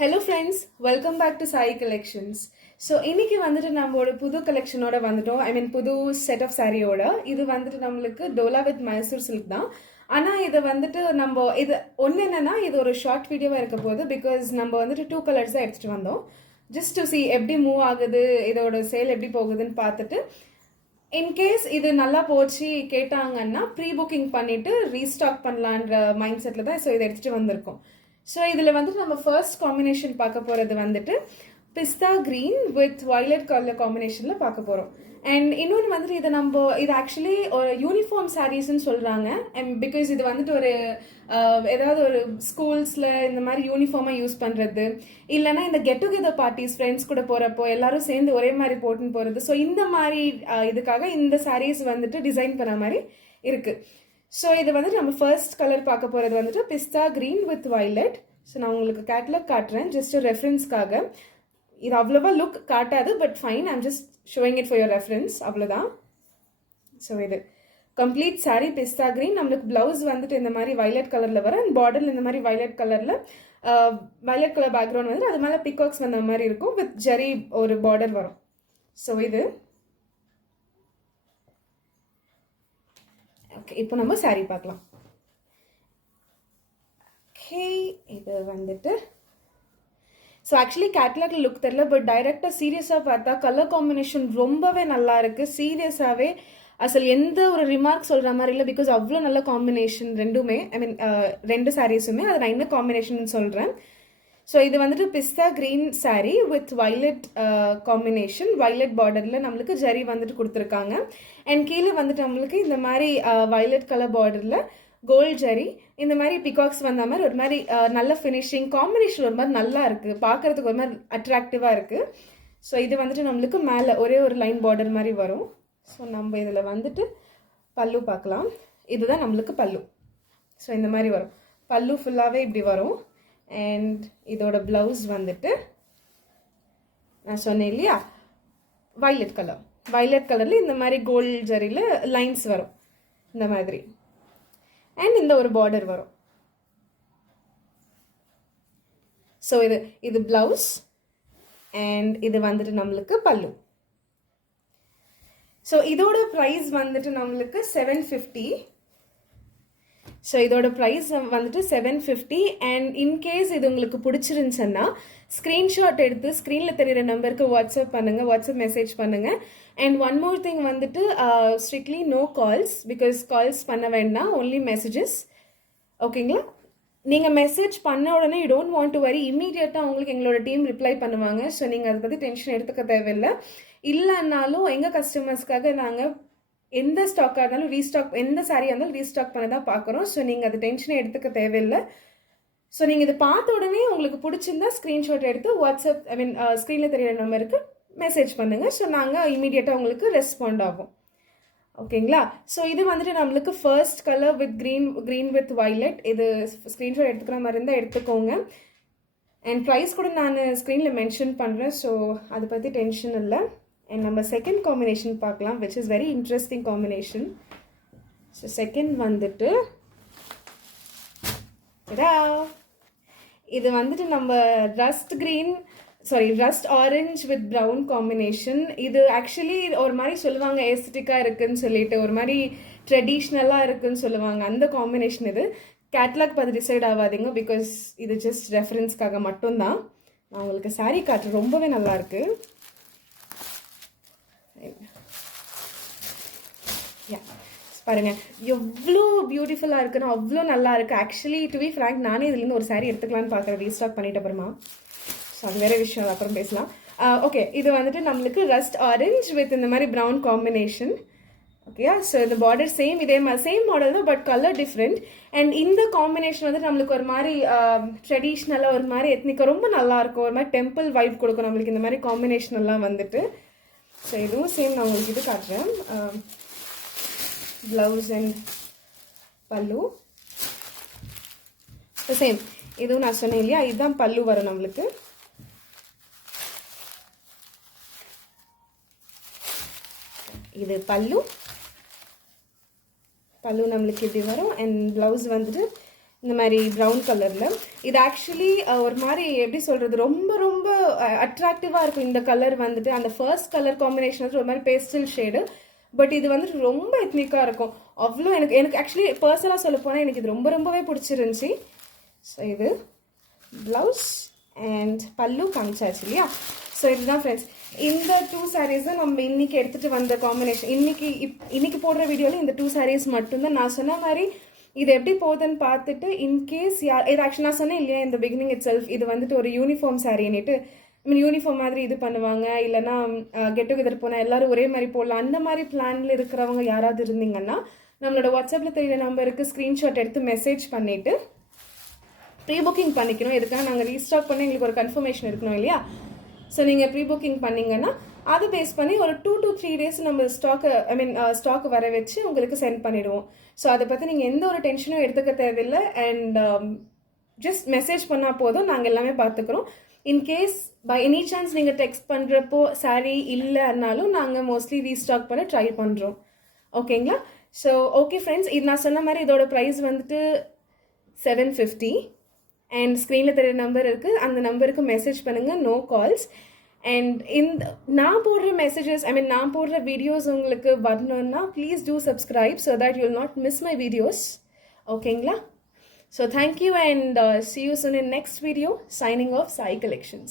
Hello friends, welcome back to Sai Collections. So இன்னைக்கு வந்துட்டு நம்மளோட புது கலெக்ஷனோட வந்துட்டோம். புது செட் ஆஃப் சாரியோட. இது வந்துட்டு நம்மளுக்கு டோலா வித் மைசூர் சில்க் தான். ஆனால் இது வந்துட்டு இது ஒன்று என்னன்னா இது ஒரு ஷார்ட் வீடியோவாக இருக்க போகுது. பிகாஸ் நம்ம வந்துட்டு 2 கலர்ஸ் தான் எடுத்துகிட்டு வந்தோம். ஜஸ்ட் டு சி எப்படி மூவ் ஆகுது, இதோட சேல் எப்படி போகுதுன்னு பார்த்துட்டு இன்கேஸ் இது நல்லா போச்சு கேட்டாங்கன்னா ப்ரீ புக்கிங் பண்ணிட்டு ரீஸ்டாக் பண்ணலான்ற மைண்ட் செட்டில் தான் இதை எடுத்துகிட்டு வந்திருக்கோம். ஸோ இதில் வந்துட்டு நம்ம ஃபர்ஸ்ட் காம்பினேஷன் பார்க்க போகிறது வந்துட்டு pista green with violet colour காம்பினேஷனில் பார்க்க போகிறோம். அண்ட் இன்னொன்று வந்துட்டு இது ஆக்சுவலி ஒரு யூனிஃபார்ம் சாரீஸ்ன்னு சொல்கிறாங்க. அண்ட் பிகாஸ் இது வந்துட்டு ஒரு ஏதாவது ஒரு ஸ்கூல்ஸில் இந்த மாதிரி யூனிஃபார்மாக யூஸ் பண்ணுறது, இல்லைனா இந்த கெட் டுகெதர் பார்ட்டிஸ் ஃப்ரெண்ட்ஸ் கூட போகிறப்போ எல்லாரும் சேர்ந்து ஒரே மாதிரி போட்டுன்னு போகிறது. ஸோ இந்த மாதிரி இதுக்காக இந்த சாரீஸ் வந்துட்டு டிசைன் பண்ண மாதிரி இருக்குது. ஸோ இது வந்துட்டு நம்ம ஃபர்ஸ்ட் கலர் பார்க்க போகிறது வந்துட்டு pista green with violet. So நான் உங்களுக்கு கேட்லாக் காட்டுறேன் ஜஸ்ட் ரெஃபரன்ஸ்க்காக. இது அவ்வளோவா லுக் காட்டாது, but fine, I'm just showing it for your reference, அவ்வளோதான். ஸோ இது கம்ப்ளீட் சாரீ பிஸ்தா க்ரீன். நம்மளுக்கு ப்ளவுஸ் வந்துட்டு இந்த மாதிரி வயலட் கலரில் வரும். அண்ட் பார்டரில் இந்த மாதிரி வயலட் கலரில் வயலட் கலர் பேக்ரவுண்ட் வந்து அது மேலே பிகாக்ஸ் வந்த மாதிரி இருக்கும். வித் ஜெரி ஒரு பார்டர் வரும். ஸோ இது ஓகே. இப்போ நம்ம சாரீ பார்க்கலாம். ஓகே, இது வந்துட்டு ஸோ ஆக்சுவலி கேட்லாக்ல லுக் தெரியல, பட் டைரெக்டாக சீரியஸாக பார்த்தா கலர் காம்பினேஷன் ரொம்பவே நல்லா இருக்குது. சீரியஸாகவே அசல் எந்த ஒரு ரிமார்க் சொல்கிற மாதிரி இல்லை. பிகாஸ் அவ்வளோ நல்ல காம்பினேஷன் ரெண்டுமே. ரெண்டு சாரீஸுமே அது நான் என்ன காம்பினேஷன் சொல்கிறேன். ஸோ இது வந்துட்டு pista green sari with violet combination. Violet பார்டரில் நம்மளுக்கு ஜரி வந்துட்டு கொடுத்துருக்காங்க. அண்ட் கீழே வந்துட்டு நம்மளுக்கு இந்த மாதிரி வயலட் கலர் பார்டரில் கோல்ட் ஜரி இந்த மாதிரி பிகாக்ஸ் வந்த மாதிரி ஒரு மாதிரி நல்ல ஃபினிஷிங் காம்பினேஷன் ஒரு மாதிரி நல்லா இருக்குது. பார்க்குறதுக்கு ஒரு மாதிரி அட்ராக்டிவாக இருக்குது. ஸோ இது வந்துட்டு நம்மளுக்கு மேலே ஒரே ஒரு லைன் பார்டர் மாதிரி வரும். ஸோ நம்ம இதில் வந்துட்டு பல்லு பார்க்கலாம். இதுதான் நம்மளுக்கு பல்லு. ஸோ இந்த மாதிரி வரும். பல்லு ஃபுல்லாகவே இப்படி வரும். அண்ட் இதோட ப்ளவுஸ் வந்துட்டு நான் சொன்னேன் இல்லையா, வயலட் கலர். வயலட் கலரில் இந்த மாதிரி கோல்ட் ஜரியில் லைன்ஸ் வரும் இந்த மாதிரி. அண்ட் இந்த ஒரு பார்டர் வரும். ஸோ இது ப்ளவுஸ் அண்ட் இது வந்துட்டு நம்மளுக்கு பல்லு. ஸோ இதோட ப்ரைஸ் வந்துட்டு நம்மளுக்கு 750. ஸோ இதோட ப்ரைஸ் வந்துட்டு 750. அண்ட் இன்கேஸ் இது உங்களுக்கு பிடிச்சிருந்துச்சுன்னா ஸ்க்ரீன்ஷாட் எடுத்து ஸ்க்ரீனில் தெரிகிற நம்பருக்கு வாட்ஸ்அப் பண்ணுங்கள், வாட்ஸ்அப் மெசேஜ் பண்ணுங்கள். அண்ட் ஒன் மோர் திங் வந்துட்டு strictly no calls, because calls பண்ண வேண்டாம், ஒன்லி மெசேஜஸ். ஓகேங்களா? நீங்கள் மெசேஜ் பண்ண உடனே you don't want to worry, இம்மீடியட்டாக உங்களுக்கு எங்களோட டீம் ரிப்ளை பண்ணுவாங்க. ஸோ நீங்கள் அதை பற்றி டென்ஷன் எடுத்துக்க தேவையில்லை. இல்லைன்னாலும் எங்கள் கஸ்டமர்ஸ்க்காக நாங்கள் எந்த ஸ்டாக்காக இருந்தாலும் ரீஸ்டாக், எந்த சாரியாக இருந்தாலும் ரீஸ்டாக் பண்ண தான் பார்க்குறோம். ஸோ நீங்கள் அது டென்ஷனை எடுத்துக்க தேவையில்லை. ஸோ நீங்கள் இதை பார்த்த உடனே உங்களுக்கு பிடிச்சிருந்தா ஸ்க்ரீன்ஷாட் எடுத்து வாட்ஸ்அப் ஸ்க்ரீனில் தெரியிற நம்பருக்கு மெசேஜ் பண்ணுங்கள். ஸோ நாங்கள் இமீடியட்டாக உங்களுக்கு ரெஸ்பாண்ட் ஆகும். ஓகேங்களா? ஸோ இது வந்துட்டு நம்மளுக்கு first colour with green with violet. இது ஸ்க்ரீன்ஷாட் எடுத்துக்கிற மாதிரி இருந்தால் எடுத்துக்கோங்க. அண்ட் ப்ரைஸ் கூட நான் ஸ்க்ரீனில் மென்ஷன் பண்ணுறேன். ஸோ அதை பற்றி டென்ஷன் இல்லை. அண்ட் நம்ம செகண்ட் காம்பினேஷன் பார்க்கலாம், which is very interesting combination. So second வந்துட்டு இது வந்துட்டு நம்ம rust orange with brown combination. இது ஆக்சுவலி ஒரு மாதிரி சொல்லுவாங்க ஏஸ்தட்டிக்காக இருக்குன்னு சொல்லிட்டு, ஒரு மாதிரி ட்ரெடிஷ்னலாக இருக்குன்னு சொல்லுவாங்க. அந்த காம்பினேஷன் இது. கேட்லாக் பார்த்து டிசைட் ஆகாதீங்க, பிகாஸ் இது ஜஸ்ட் ரெஃபரன்ஸ்க்காக மட்டும்தான். நான் உங்களுக்கு சாரீ காட்டுறேன், ரொம்பவே நல்லாயிருக்கு. பாருங்க எவ்வளோ பியூட்டிஃபுல்லாக இருக்குன்னா அவ்வளோ நல்லா இருக்கு. ஆக்சுவலி டு பி ஃப்ராங்க் நானே இதுலேருந்து ஒரு சாரீ எடுத்துக்கலான்னு பார்க்குறேன், ரீஸ்டாக் பண்ணிட்டு அப்புறமா. ஸோ அது வேற விஷயம், அப்புறம் பேசலாம். ஓகே, இது வந்துட்டு நம்மளுக்கு ரஸ்ட் ஆரஞ்ச் வித் இந்த மாதிரி ப்ரௌன் காம்பினேஷன். ஓகேயா? ஸோ இந்த பார்டர் சேம், இதே மாதிரி சேம் மாடல் தான், பட் கலர் டிஃப்ரெண்ட். அண்ட் இந்த காம்பினேஷன் வந்துட்டு நம்மளுக்கு ஒரு மாதிரி ட்ரெடிஷ்னலாக ஒரு மாதிரி எத்னிக்காக ரொம்ப நல்லாயிருக்கும். ஒரு மாதிரி டெம்பிள் வைப் கொடுக்கும் நம்மளுக்கு இந்த மாதிரி காம்பினேஷன் எல்லாம் வந்துட்டு. ஸோ இதுவும் சேம். நான் உங்களுக்கு இது காட்டுறேன். ப்ளவுஸ் அண்ட் பல்லு சேம். இதுவும் நான் சொன்னேன் இல்லையா, இதுதான் பல்லு வரும் நம்மளுக்கு. இது பல்லு நம்மளுக்கு இப்படி வரும். அண்ட் ப்ளவுஸ் வந்துட்டு இந்த மாதிரி ப்ரௌன் கலரில். இது ஆக்சுவலி ஒரு மாதிரி எப்படி சொல்கிறது, ரொம்ப ரொம்ப அட்ராக்டிவாக இருக்கும் இந்த கலர் வந்துட்டு. அந்த ஃபர்ஸ்ட் கலர் காம்பினேஷன் வந்து ஒரு மாதிரி பேஸ்டல் ஷேடு, பட் இது வந்துட்டு ரொம்ப எத்னிக்காக இருக்கும். அவ்வளோ எனக்கு ஆக்சுவலி பர்சனலாக சொல்ல போனால் எனக்கு இது ரொம்பவே பிடிச்சிருந்துச்சி. ஸோ இது ப்ளவுஸ் அண்ட் பல்லு காமிச்சாச்சு இல்லையா. ஸோ இதுதான் ஃப்ரெண்ட்ஸ், இந்த 2 sarees தான் நம்ம இன்னைக்கு எடுத்துகிட்டு வந்த காம்பினேஷன். இன்னைக்கு போடுற வீடியோவில் இந்த 2 sarees மட்டும்தான். நான் சொன்ன மாதிரி இது எப்படி போகுதுன்னு பார்த்துட்டு இன்கேஸ் இது ஆக்சுவலி நான் சொன்னேன் இல்லையா இந்த பிகினிங் இட் செல்ஃப், இது வந்துட்டு ஒரு யூனிஃபார்ம் சாரின்னுட்டு. யூனிஃபார்ம் மாதிரி இது பண்ணுவாங்க, இல்லைனா கெட் டுகெதர் போனால் எல்லாரும் ஒரே மாதிரி போடலாம், அந்த மாதிரி பிளானில் இருக்கிறவங்க யாராவது இருந்தீங்கன்னா நம்மளோட வாட்ஸ்அப்பில் தெரியுற நம்பருக்கு ஸ்க்ரீன்ஷாட் எடுத்து மெசேஜ் பண்ணிவிட்டு ப்ரீ புக்கிங் பண்ணிக்கணும். எதுக்காக நாங்கள் ரீஸ்டாக் பண்ணி எங்களுக்கு ஒரு கன்ஃபர்மேஷன் இருக்கணும் இல்லையா. ஸோ நீங்கள் ப்ரீ புக்கிங் பண்ணிங்கன்னா அதை பேஸ் பண்ணி ஒரு 2 to 3 days நம்ம ஸ்டாக்கு வர வச்சு உங்களுக்கு சென்ட் பண்ணிவிடுவோம். ஸோ அதை பற்றி நீங்கள் எந்த ஒரு டென்ஷனும் எடுத்துக்க தேவையில்லை. அண்ட் ஜஸ்ட் மெசேஜ் பண்ணால் போதும், நாங்கள் எல்லாமே பார்த்துக்குறோம். இன்கேஸ் பை எனி சான்ஸ் நீங்கள் டெக்ஸ்ட் பண்ணுறப்போ சாரீ இல்லைன்னாலும் நாங்கள் மோஸ்ட்லி ரீஸ்டாக் பண்ண ட்ரை பண்ணுறோம். ஓகேங்களா. ஸோ ஓகே ஃப்ரெண்ட்ஸ், இது நான் சொன்ன மாதிரி இதோட ப்ரைஸ் வந்துட்டு 750. அண்ட் ஸ்க்ரீனில் தெரிய நம்பர் இருக்குது, அந்த நம்பருக்கு மெசேஜ் பண்ணுங்கள், நோ கால்ஸ். அண்ட் நான் போடுற மெசேஜஸ் நான் போடுற வீடியோஸ் உங்களுக்கு வரணுன்னா please do subscribe so that you will not miss my videos. ஓகேங்களா. So thank you and see you soon in next video. Signing off, Sai Collections.